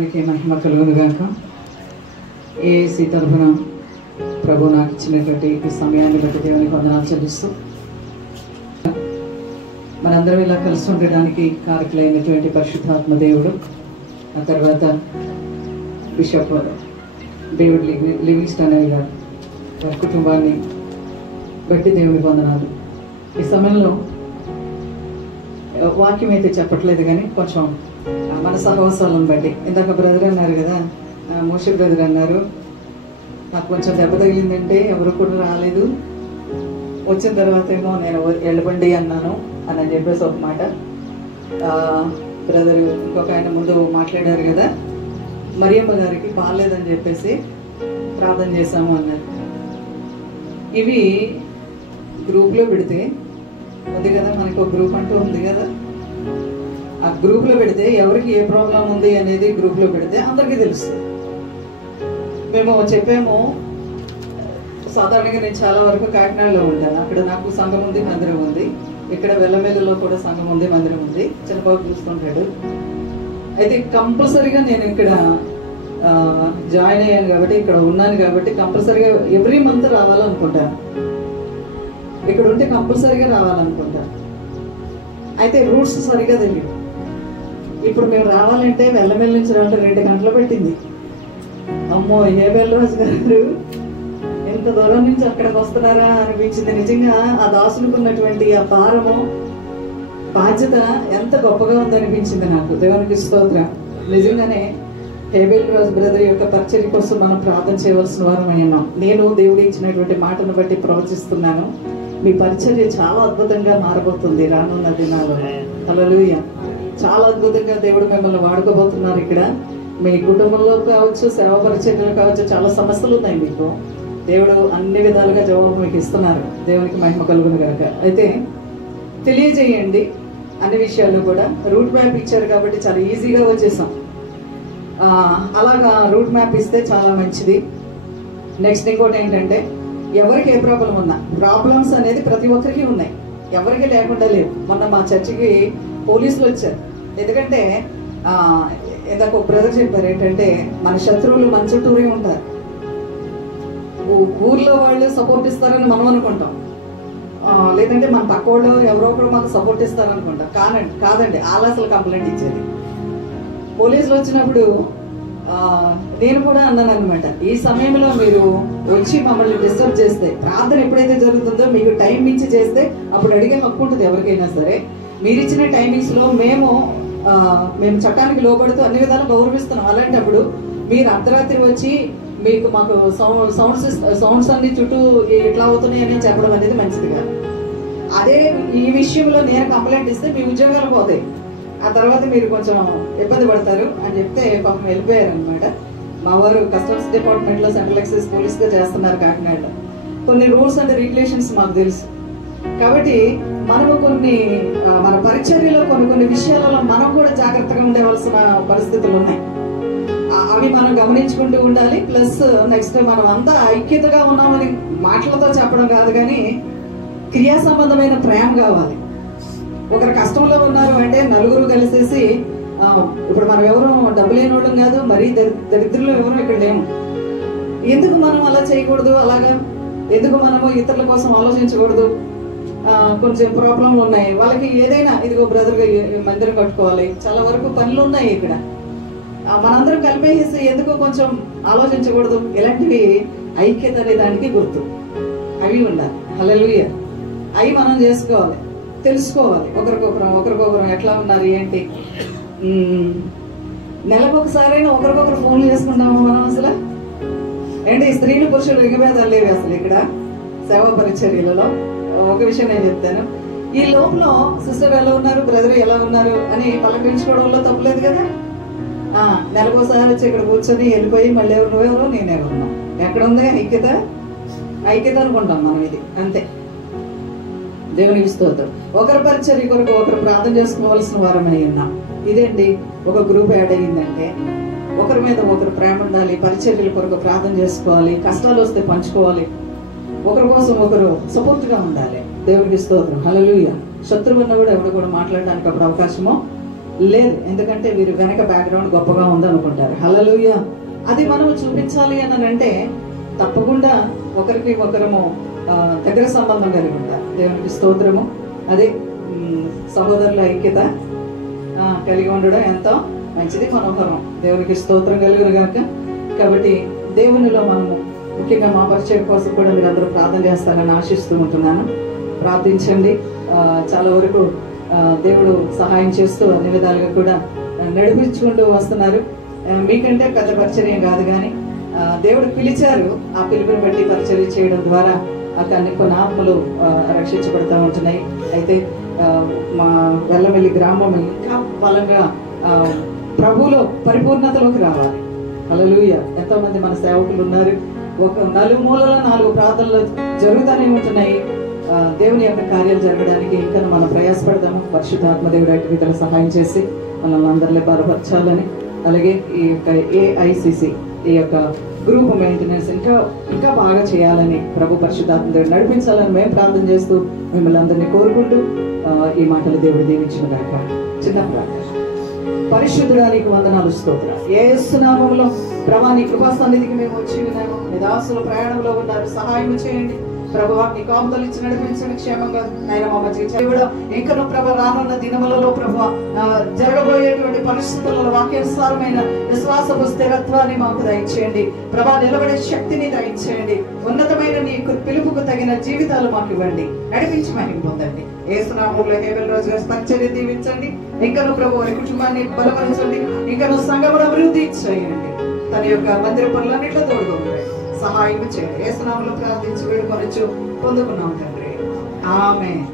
మహిమ కలుగును గాక. ఏసీ తరఫున ప్రభు నాకు ఇచ్చినటువంటి ఈ సమయాన్ని బట్టి దేవునికి వందనాలు చెల్లిస్తూ మనందరం ఇలా కలిసి ఉండడానికి కారకులైనటువంటి పరిశుద్ధాత్మ దేవుడు, ఆ తర్వాత బిషప్ డేవిడ్ లివింగ్స్టన్ అయ్య గారు, వారి కుటుంబాన్ని బట్టి దేవునికి వందనాలు. ఈ సమయంలో వాక్యం అయితే చెప్పట్లేదు కానీ కొంచెం మన సహవాసాలను బట్టి, ఇందాక బ్రదర్ అన్నారు కదా, మోషే బ్రదర్ అన్నారు, నాకు కొంచెం దెబ్బ తగిలిందంటే ఎవరు కూడా రాలేదు, వచ్చిన తర్వాత ఏమో నేను వెళ్ళబండి అన్నాను అని చెప్పేసి ఒక మాట. బ్రదర్ ఇంకొక ఆయన ముందు మాట్లాడారు కదా, మరియమ్మ గారికి బాగాలేదని చెప్పేసి ప్రార్థన చేశాము అన్నారు. ఇవి గ్రూప్లో పెడితే ఉంది కదా, మనకు ఒక గ్రూప్ అంటూ ఉంది కదా, ఆ గ్రూప్లో పెడితే ఎవరికి ఏ ప్రాబ్లం ఉంది అనేది గ్రూప్లో పెడితే అందరికీ తెలుస్తుంది. మేము చెప్పాము, సాధారణంగా నేను చాలా వరకు కాకినాడలో ఉంటాను, అక్కడ నాకు సంఘం ఉంది, మందిరం ఉంది. ఇక్కడ వెల్లమెల్లిలో కూడా సంఘం ఉంది, మందిరం ఉంది, చిన్నబాబు చూస్తుంటాడు. అయితే కంపల్సరీగా నేను ఇక్కడ జాయిన్ అయ్యాను కాబట్టి, ఇక్కడ ఉన్నాను కాబట్టి కంపల్సరీగా ఎవ్రీ మంత్ రావాలనుకుంటాను, ఇక్కడ ఉంటే కంపల్సరీగా రావాలనుకుంటాను. అయితే రూట్స్ సరిగా తెలియదు. ఇప్పుడు మేము రావాలంటే వెల్లమెల్లి నుంచి రావాలంటే 2 గంటలు పెట్టింది. అమ్మో, ఏ వెల్లరాజు గారు ఎంత దూరం నుంచి అక్కడికి వస్తున్నారా అనిపించింది. నిజంగా ఆ దాసునుకున్నటువంటి ఆ భారము, బాధ్యత ఎంత గొప్పగా ఉందనిపించింది నాకు. దేవునికి స్తోత్రం. నిజంగానే హేబెల్ రాజు బ్రదర్ యొక్క పరిచర్య కోసం మనం ప్రార్థన చేయవలసిన వారం అయ్యాం. నేను దేవుడు ఇచ్చినటువంటి మాటను బట్టి ప్రవచిస్తున్నాను, మీ పరిచర్య చాలా అద్భుతంగా మారబోతుంది రానున్న దినాల్లో. హల్లెలూయా. చాలా అద్భుతంగా దేవుడు మిమ్మల్ని వాడుకోబోతున్నారు. ఇక్కడ మీ కుటుంబంలో కావచ్చు, సేవా పరిచర్యలు కావచ్చు, చాలా సమస్యలు ఉన్నాయి మీకు. దేవుడు అన్ని విధాలుగా జవాబు మీకు ఇస్తున్నారు. దేవునికి మహిమ కలుగును గాక. అయితే తెలియజేయండి అన్ని విషయాలు కూడా. రూట్ మ్యాప్ ఇచ్చారు కాబట్టి చాలా ఈజీగా వచ్చేసాం. అలాగా రూట్ మ్యాప్ ఇస్తే చాలా మంచిది. నెక్స్ట్ ఇంకోటి ఏంటంటే, ఎవరికి ఏ ప్రాబ్లం ఉన్నా, ప్రాబ్లమ్స్ అనేది ప్రతి ఒక్కరికి ఉన్నాయి, ఎవరికి లేకుండా లేవు. మొన్న మా చర్చికి పోలీసులు వచ్చారు. ఎందుకంటే ఇందాక ఒక బ్రదర్ చెప్పారు ఏంటంటే, మన శత్రువులు మన చుట్టూరే ఉంటారు. ఊర్లో వాళ్ళు సపోర్ట్ ఇస్తారని మనం అనుకుంటాం, లేదంటే మన పక్క వాళ్ళు ఎవరో ఒకరు మాకు సపోర్ట్ ఇస్తారనుకుంటాం. కాదండి, వాళ్ళు అసలు కంప్లైంట్ ఇచ్చేది. పోలీసులు వచ్చినప్పుడు నేను కూడా అన్నాను అనమాట, ఈ సమయంలో మీరు వచ్చి మమ్మల్ని డిస్టర్బ్ చేస్తే, ప్రార్థన ఎప్పుడైతే జరుగుతుందో మీకు టైం మించి చేస్తే అప్పుడు అడిగే హక్కు ఉంటుంది ఎవరికైనా సరే. మీరు ఇచ్చిన టైమింగ్స్లో మేము చట్టానికి లోబడుతూ అన్ని విధాలు గౌరవిస్తున్నాం. అలాంటప్పుడు మీరు అర్ధరాత్రి వచ్చి మీకు మాకు సౌండ్స్ అన్ని చుట్టూ ఎట్లా అవుతున్నాయి అని చెప్పడం అనేది మంచిది కాదు. అదే ఈ విషయంలో నేను కంప్లైంట్ ఇస్తే మీ ఉద్యోగాలు పోతాయి, ఆ తర్వాత మీరు కొంచెం ఇబ్బంది పడతారు అని చెప్తే పాపం వెళ్ళిపోయారు అనమాట. మా వారు కస్టమ్స్ డిపార్ట్మెంట్లో సెంట్రల్ ఎక్సైజ్ పోలీస్గా చేస్తున్నారు కాకినాడలో. కొన్ని రూల్స్ అండ్ రెగ్యులేషన్స్ మాకు తెలుసు కాబట్టి మనము మన పరిచర్యలో కొన్ని విషయాలలో మనం కూడా జాగ్రత్తగా ఉండవలసిన పరిస్థితులు ఉన్నాయి. అవి మనం గమనించుకుంటూ ఉండాలి. ప్లస్ నెక్స్ట్ మనం అంతా ఐక్యతగా ఉన్నామని మాటలతో చెప్పడం కాదు, కానీ క్రియా సంబంధమైన ప్రేమ కావాలి. ఒకరు కష్టంలో ఉన్నారు అంటే నలుగురు కలిసేసి, ఇప్పుడు మనం ఎవరు డబ్బు లేని వాళ్ళం కాదు, మరీ దరిద్రులు ఎవరు ఇక్కడ లేము. ఎందుకు మనం అలా చేయకూడదు? అలాగా ఎందుకు మనము ఇతరుల కోసం ఆలోచించకూడదు? కొంచెం ప్రాబ్లంలు ఉన్నాయి వాళ్ళకి, ఏదైనా ఇదిగో బ్రదర్గా మందిరం కట్టుకోవాలి, చాలా వరకు పనులు ఉన్నాయి ఇక్కడ, మనందరం కలిపేసి ఎందుకు కొంచెం ఆలోచించకూడదు? ఇలాంటివి ఐక్యత అనే దానికి గుర్తు. అవి ఉండాలి. హల్లెలూయా. అవి మనం చేసుకోవాలి, తెలుసుకోవాలి. ఒకరికొకరు ఎట్లా ఉన్నారు ఏంటి. నెలకొకసారైనా ఒకరికొకరు ఫోన్లు చేసుకుంటాము మనం. అసలు ఏంటి, స్త్రీలు పురుషులు యుగభేదాలు లేవు అసలు ఇక్కడ సేవా పరిచర్యలలో. ఒక విషయం నేను చెప్తాను, ఈ లోపల సిస్టర్ ఎలా ఉన్నారు, బ్రదర్ ఎలా ఉన్నారు అని పలకరించుకోవడంలో తప్పులేదు కదా. నెలకోసారి వచ్చి ఇక్కడ కూర్చొని వెళ్ళిపోయి మళ్ళీ నువ్వెవరో నేనెవరున్నా, ఎక్కడ ఉంది ఐక్యత? ఐక్యత అనుకుంటాం మనం, ఇది అంతే. దేవునికి స్తోత్రం. ఒకరి పరిచర్య కొరకు ఒకరు ప్రార్థన చేసుకోవాల్సిన వారమని ఉన్నాం. ఇదేంటి, ఒక గ్రూప్ యాడ్ అయ్యిందంటే ఒకరి మీద ఒకరు ప్రేమ ఉండాలి, పరిచర్యల కొరకు ప్రార్థన చేసుకోవాలి, కష్టాలు వస్తే పంచుకోవాలి, ఒకరి కోసం ఒకరు సపోర్ట్ గా ఉండాలి. దేవునికి స్తోత్రం. హల్లెలూయా. శత్రువు ఉన్న కూడా ఎవరు కూడా మాట్లాడడానికి అప్పుడు అవకాశము లేదు. ఎందుకంటే వీరు వెనక బ్యాక్గ్రౌండ్ గొప్పగా ఉందనుకుంటారు. హల్లెలూయా. అది మనం చూపించాలి అని అంటే తప్పకుండా ఒకరికి ఒకరము దగ్గర సంబంధం కలిగి ఉంటారు. దేవునికి స్తోత్రము. అదే సహోదరుల ఐక్యత కలిగి ఉండడం ఎంతో మంచిది, మనోహరం. దేవునికి స్తోత్రం కలుగును గాక. కాబట్టి దేవునిలో మనము ముఖ్యంగా మా పరిచయం కోసం కూడా మీరు అందరూ ప్రార్థన చేస్తారని ఆశిస్తూ ఉంటున్నాను. ప్రార్థించండి. చాలా వరకు దేవుడు సహాయం చేస్తూ అన్ని విధాలుగా కూడా నడిపించుకుంటూ వస్తున్నారు. మీకంటే పెద్ద పరిచర్యం కాదు, కానీ దేవుడు పిలిచారు. ఆ పిలుపుని బట్టి పరిచర్య చేయడం ద్వారా కొన్ని ఆత్మలు రక్షించబడుతూ ఉంటున్నాయి. అయితే మా వెల్లవెల్లి గ్రామం ఇంకా బలంగా ప్రభువులో పరిపూర్ణతలోకి రావాలి. హల్లెలూయా. ఎంతో మంది మన సేవకులు ఉన్నారు. ఒక నలుమూలలో 4 ప్రార్థనలు జరుగుతూనే ఉంటున్నాయి. దేవుని యొక్క కార్యాలు జరగడానికి ఇంకా మనం ప్రయాసపడదాము. పరిశుద్ధాత్మ దేవుడు అటు విధంగా సహాయం చేసి మనల్ని అందరినీ బలపరచాలని, అలాగే ఈ యొక్క AICC ఈ యొక్క గ్రూప్ మెయింటెనెన్స్ ఇంకా బాగా చేయాలని ప్రభు పరిశుద్ధాత్మ దేవుడు నడిపించాలని మేము ప్రార్థన చేస్తూ మిమ్మల్ని అందరినీ కోరుకుంటూ ఈ మాటలు దేవుడు దీవించిన గాక. చిన్న ప్రార్థన. పరిశుద్ధుడా నీకు వందనాలు, స్తోత్రం. యేసు నామములో ప్రభా నీ కృపా సన్నిధికి మేము వచ్చి ఉన్నాము. నీ దాసులు ప్రయాణంలో ఉన్నారు, సహాయం చేయండి ప్రభువా. నీ కాపుదలు ఇచ్చి నడిపించండి క్షేమంగా ఆయన మా మధ్య కూడా. ఇంకా ప్రభు రానున్న దినములలో ప్రభు జరగబోయేటువంటి పరిస్థితులలో వాక్యానుసారమైన విశ్వాసపు స్థిరత్వాన్ని మాకు దయచేయండి ప్రభా. నిలబడే శక్తిని దయచేయండి. ఉన్నతమైన నీ పిలుపుకు తగిన జీవితాలు మాకు ఇవ్వండి. నడిపించి మహిమ పొందండి. యేసు నామములో హేబెల్ రాజు గారి పరిచర్య దీవించండి. ఇంకను ప్రభు వారి కుటుంబాన్ని బలపరచండి. ఇంకను సంఘమును అభివృద్ధి చేయండి. తన యొక్క మందిర పనులన్నింటిలో తోడుగా సహాయం చేయండి. యేసు నామములో ప్రార్థించి వేడుకొనొచ్చు పొందుకున్నాం తండ్రి. ఆమేన్.